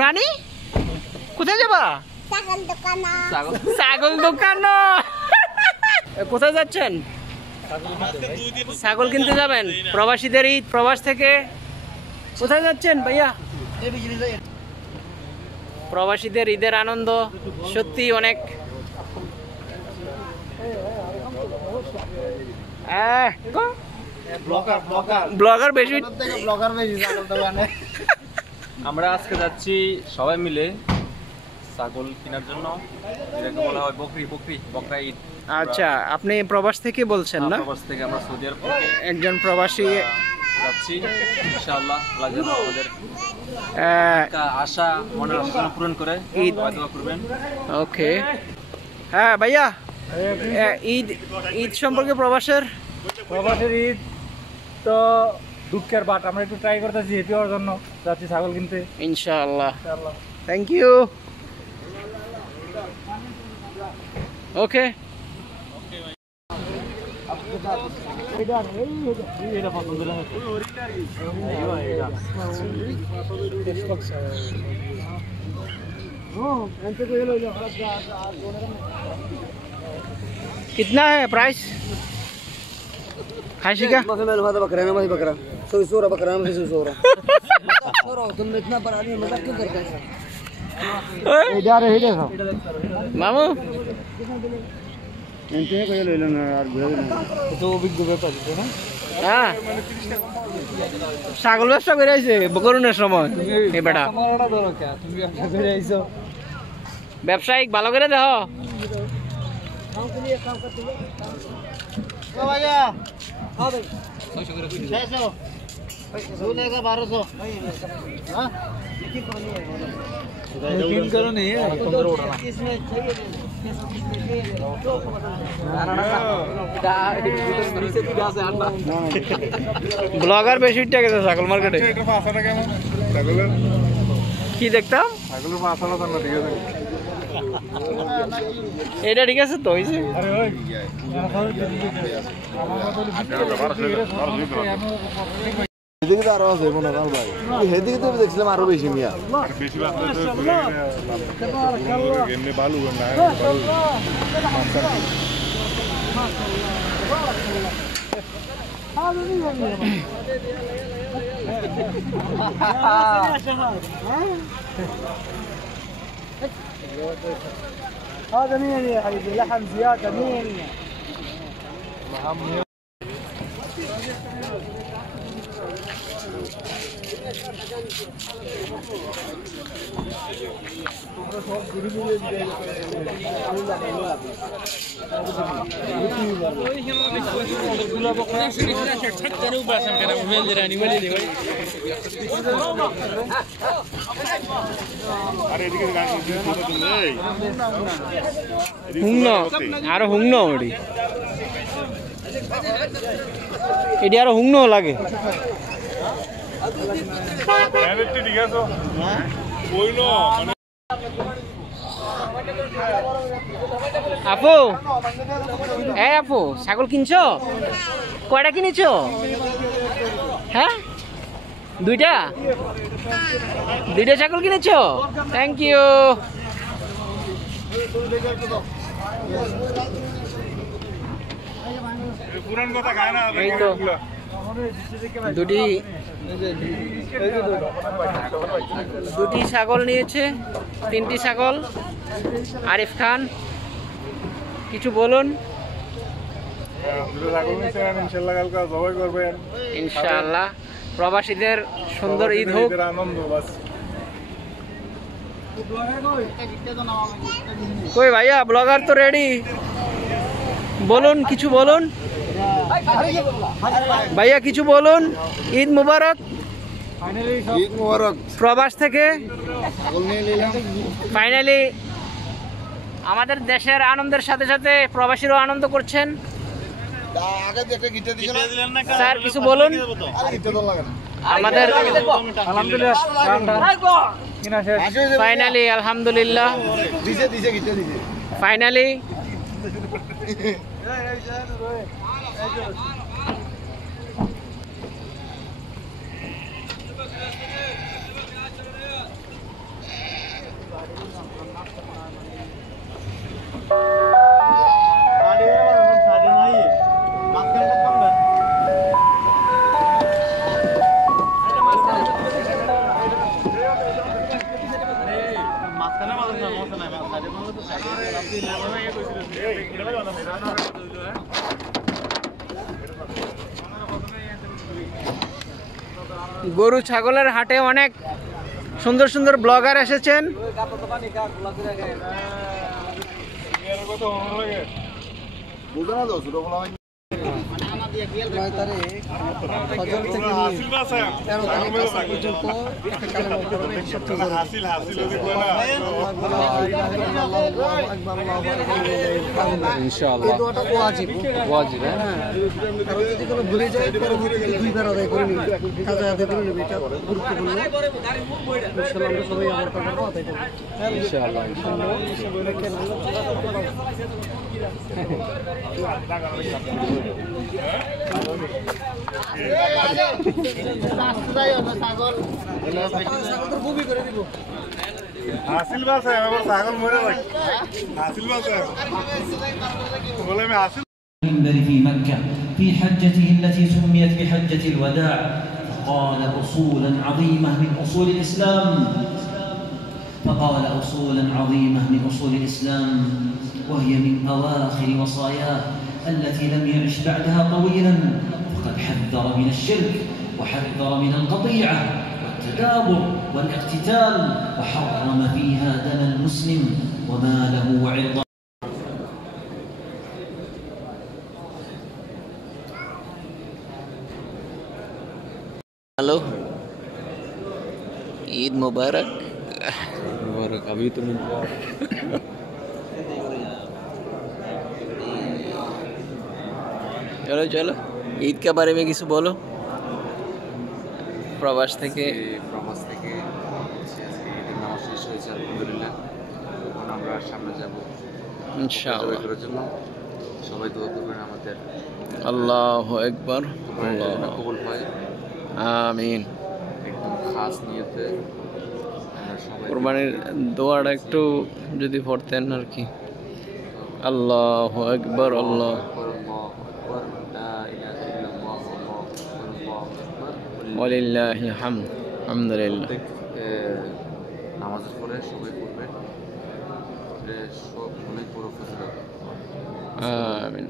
রানী কোথায় যাবা? ছাগল দোকান। কোথায় যাচ্ছেন? ছাগল কিনতে যাবেন। প্রবাসীদের ঈদ, প্রবাস থেকে কোথায় যাচ্ছেন ভাইয়া? প্রবাসীদের ঈদের আনন্দ সত্যি অনেক। ব্লগার বেশি। আমরা আজকে যাচ্ছি সবাই মিলে ছাগল কেনার জন্য, যেটাকে বলা হয় বকরা ঈদ। আচ্ছা, আপনি প্রবাস থেকে বলছেন না? প্রবাস থেকে আমরা সৌদি আরব থেকে একজন প্রবাসী যাচ্ছি। ইনশাআল্লাহ আল্লাহ যেন আমাদের আশা, মনের আশা পূরণ করে ঈদ দোয়া করবেন। ওকে। হ্যাঁ ভাইয়া, ঈদ সম্পর্কে প্রবাসের ঈদ তো দুঃখের বাট, আমরা একটু ট্রাই করতেছি হ্যাপি হওয়ার জন্য, যাচ্ছি ছাগল কিনতে ইনশাআল্লাহ। Thank you. ওকে। कितना है प्राइस? खासी का बकरा 100 बकरा 100 तुम इतना बड़ा आदमी मजाक क्यों करते हैं? मामू ছাগল ব্যবসা করে আইছে করোনার সময়। এই বেটা ব্যবসায়িক ভালো করে দেহ। ব্লগার বেশি টাকা ছাগল মার্কেটে কি দেখতাম। এটা ঠিক আছে তো হয়েছে। এদিকে তো আরো আছে মনে হয় ভাই, এদিকে তো দেখছিলাম আরো বেশি মিয়া هذا مين يا حبيبي؟ لحم زياده مين؟ আরো হুংনো এটি আরো হুংনো লাগে। আপু আপু ছাগল কিনছো? কয়টা কিনেছো? হ্যাঁ, দুইটা ছাগল কিনেছো? Thank you. এই তো দুটি ছাগল নিয়েছে, 3টি ছাগল। আরিফ খান কিছু বলুন। ইনশাআল্লাহ প্রবাসীদের সুন্দর ঈদ হোক। কই ভাইয়া ব্লগার তো রেডি, বলুন কিছু বলুন ভাইয়া, কিছু বলুন। ঈদ মুবারক। ঈদ মুবারক। প্রবাস থেকে ফাইনালি আমাদের দেশের আনন্দের সাথে সাথে প্রবাসীরাও আনন্দ করছেন। স্যার কিছু বলুন। আমাদের ফাইনালি আলহামদুলিল্লাহ ফাইনালি গরু ছাগলের হাটে অনেক সুন্দর সুন্দর ব্লগার এসেছেন। ইনশাআল্লাহ ওয়াজিব হ্যাঁ যদি কোনো ভুলে যায় দুইবার আদায় করে নিবি, কাজা আদায় করে নিবি, এটা গুরুত্বপূর্ণ। ইনশাআল্লাহ আমরা সবাই আমার কাছে আদায় করবো ইনশাআল্লাহ ছাগল বুবি করে দিব। হাসিল বাস আবার ছাগল মরে যায় হাসিল বাস বলে আমি হাসিল المنبر في مكة في حجته التي سميت بحجة الوداع فقال أصولا عظيمة من أصول الإسلام من أصول الإسلام وهي من أواخر وصاياه التي لم يعش بعدها طويلا فقد حذر من الشرك وحذر من القطيعة والتدابر والاقتتال وحرم فيها دم المسلم وماله وعرضه. हेलो ईद मुबारक। अभी तो नहीं चलो चलो ईद के बारे में কিছু বলো। প্রবাস থেকে ঈদের নামাজ শেষ হয়েছে আলহামদুলিল্লাহ। এখন আমরা সামনে যাব ইনশাআল্লাহ। করার জন্য। সবাই দোয়া করবেন আমাদের আল্লাহু আকবার। কবুল হয় আমিন। একদম খাস নিয়তে আমরা সবাই কুরবানির দোয়াটা একটু যদি পড়তেন আর কি। আল্লাহু আকবার আল্লাহ ওয়ালিল্লাহিল হামদ। আলহামদুলিল্লাহ। নামাজের পরে সবাই পড়বেন, সব অনেক বড় ফজিলত। আমিন।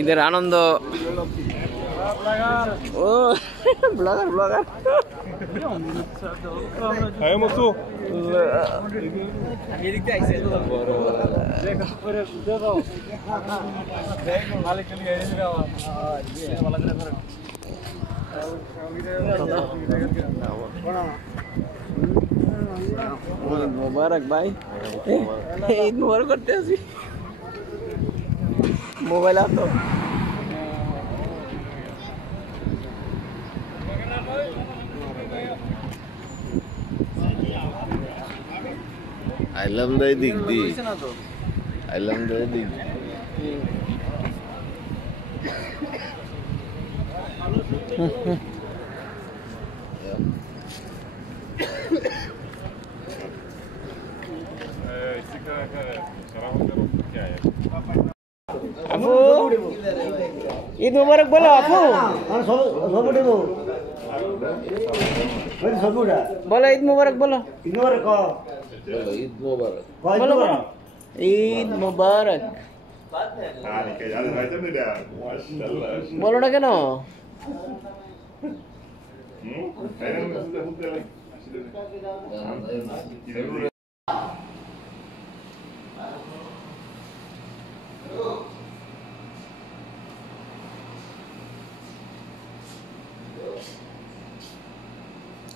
ঈদের আনন্দ। ও ব্লগার ব্লগার হ্যাঁ মসু मुबारक भाई। ईद मुबारक करते हैं मोबाइल आप तो আইলাম দাই দিক দি আইলাম দাই দিক আপু ঈদ মুবারক বলো আপু। বলো ঈদ মুবারক বলো। ঈদ মোবারক বলো বলো ঈদ মুবারক বলো না কেন?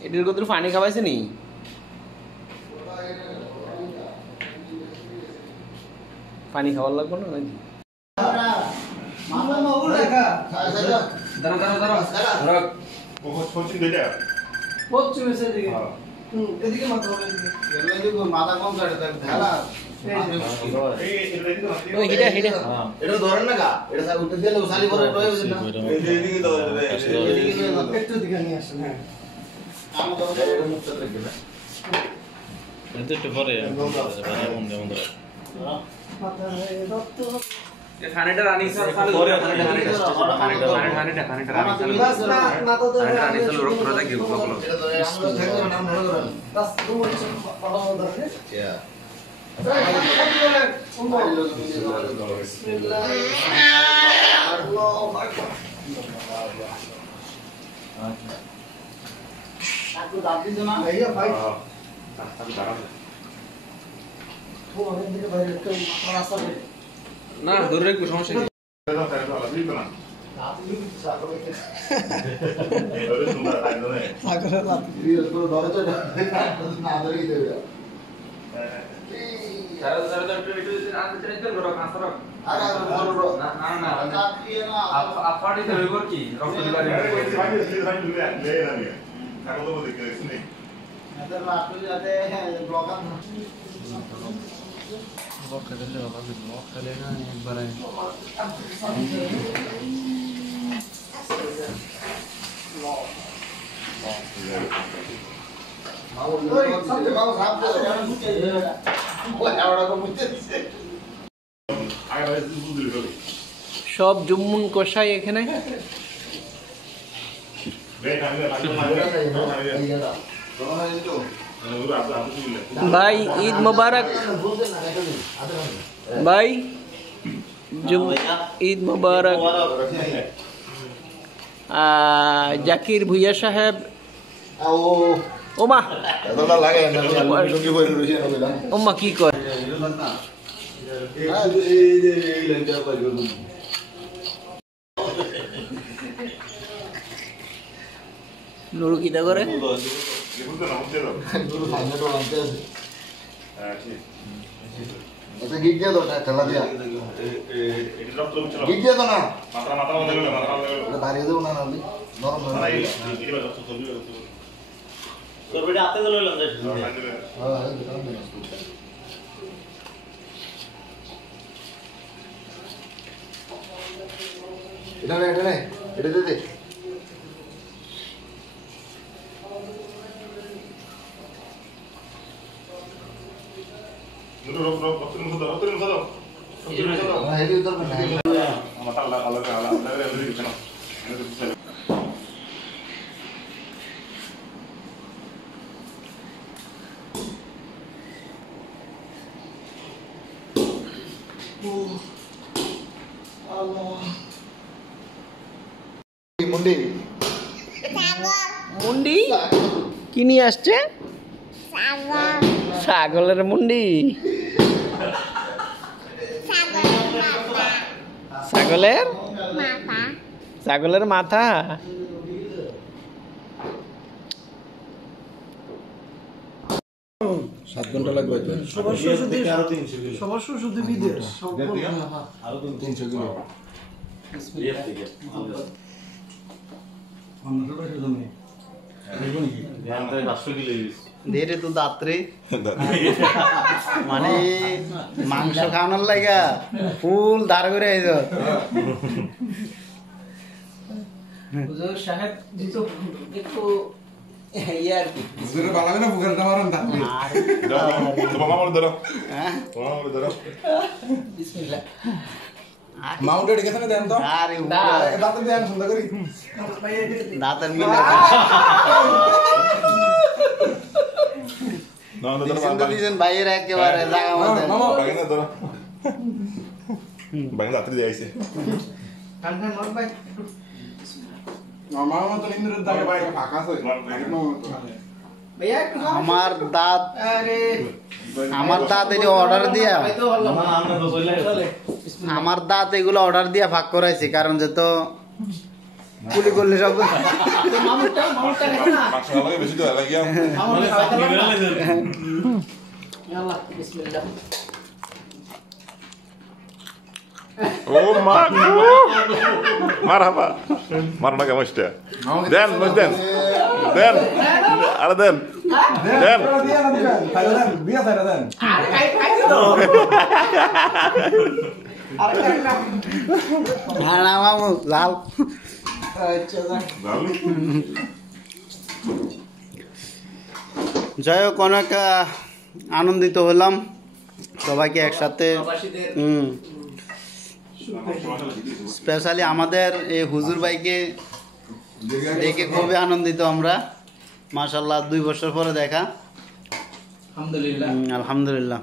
এটির কত পানি খাওয়াইছে নি? পানি খাওয়ার লাগবে না নাকি? এদিকে মাথা হবে এদিকে মাথা কম সাইডে থাকবে হ্যাঁ ওই হিডা হিডা এটা ধরেন না কা এটা স্যার উঠে দিলে সালি করে রয়ে যাবে না এদিকে তো এদিকে একটু দিকে নিয়ে আসেন হ্যাঁ আমি তো মুক্ত রেখে না itu itu pore ya sebenarnya mundur মাথা রক্ত খানিটা রানিং চালু করে খানিটা বাস না মাথা তো রানিং চালু রক্ত রাখা গিয়ে বলো এটা ধরে আমরা থাকবে না মনে করেন বাস তো বলছো ভালো ধরে ইয়া না ধরে রাখবো সমস্যা নেই সব জুম্মুন কষাই এখানে। ভাই ঈদ মোবারক ভাই, ঈদ মোবারক। জাকির ভুইয়া সাহেব ওমা ওমা কি কর নুরু কিতা করে এটা গিট দিয়ে দাও ঠেলা দিয়া গিট দিয়ে দাও না দাঁড়িয়ে দেবো না নরম এটা নে এটা দে দে হেডি উত্তর না মুন্ডি মুন্ডি কি নিয়ে আসছে? ছাগলের মুন্ডি, ছাগলের মাথা। সবার শুধু বিদেশ ধীরে তো দাত্রে মানে মাংস খাওয়ানোর লাগা ফুল দাঁড় করে আইজ হুজুর সাহেব একটু ইয়ার কি বিসমিল্লাহ। দাঁতের মিলে দিয়েছেন ভাইয়ের একেবারে জায়গা আমার দাঁত এটি অর্ডার দিয়া আমার দাঁত এগুলো অর্ডার দিয়া ভাগ করাইছি, কারণ যে তো কুলি করলে সব ও মা মারহাবা মারো না কেমনটা দেন মজ দেন দেন আরে দেন দেন লাল যাই হোক অনেক আনন্দিত হলাম সবাইকে একসাথে স্পেশালি আমাদের এই হুজুর ভাইকে দেখে খুবই আনন্দিত আমরা মাশাআল্লাহ 2 বছর পরে দেখা আলহামদুলিল্লাহ